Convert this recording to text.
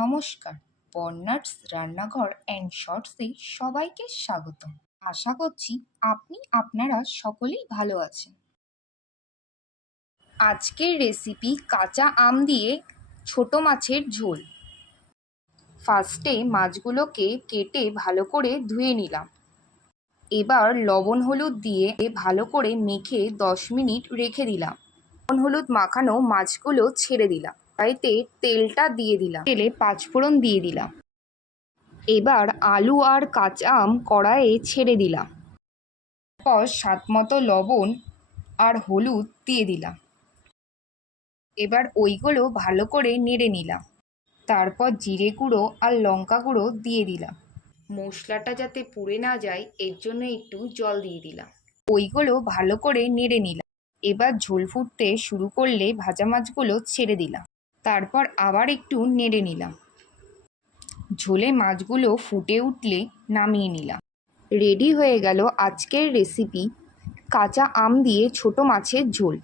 নমস্কার, বর্ণাঢ্য রান্নাঘর অ্যান্ড শর্টসে সবাইকে স্বাগত। আশা করছি আপনারা সকলেই ভালো আছেন। আজকের রেসিপি কাঁচা আম দিয়ে ছোট মাছের ঝোল। ফার্স্টে মাছগুলোকে কেটে ভালো করে ধুয়ে নিলাম। এবার লবণ হলুদ দিয়ে ভালো করে মেখে 10 মিনিট রেখে দিলাম। লবণ হলুদ মাখানো মাছগুলো ছেড়ে দিলাম। কড়াইতে তেলটা দিয়ে দিলাম, তেলে 5 ফোড়ন দিয়ে দিলাম। এবার আলু আর কাঁচা আম কড়াইয়ে ছেড়ে দিলাম। তারপর স্বাদ মতো লবণ আর হলুদ দিয়ে দিলাম। এবার ওইগুলো ভালো করে নেড়ে নিলাম। তারপর জিরে গুঁড়ো আর লঙ্কা গুঁড়ো দিয়ে দিলাম। মশলাটা যাতে পুড়ে না যায় এর জন্য একটু জল দিয়ে দিলাম। ওইগুলো ভালো করে নেড়ে নিলাম। এবার ঝোল ফুটতে শুরু করলে ভাজা মাছগুলো ছেড়ে দিলাম। তারপর আবার একটু নেড়ে নিলাম। ঝোলে মাছগুলো ফুটে উঠলে নামিয়ে নিলাম। রেডি হয়ে গেল আজকের রেসিপি কাঁচা আম দিয়ে ছোট মাছের ঝোল।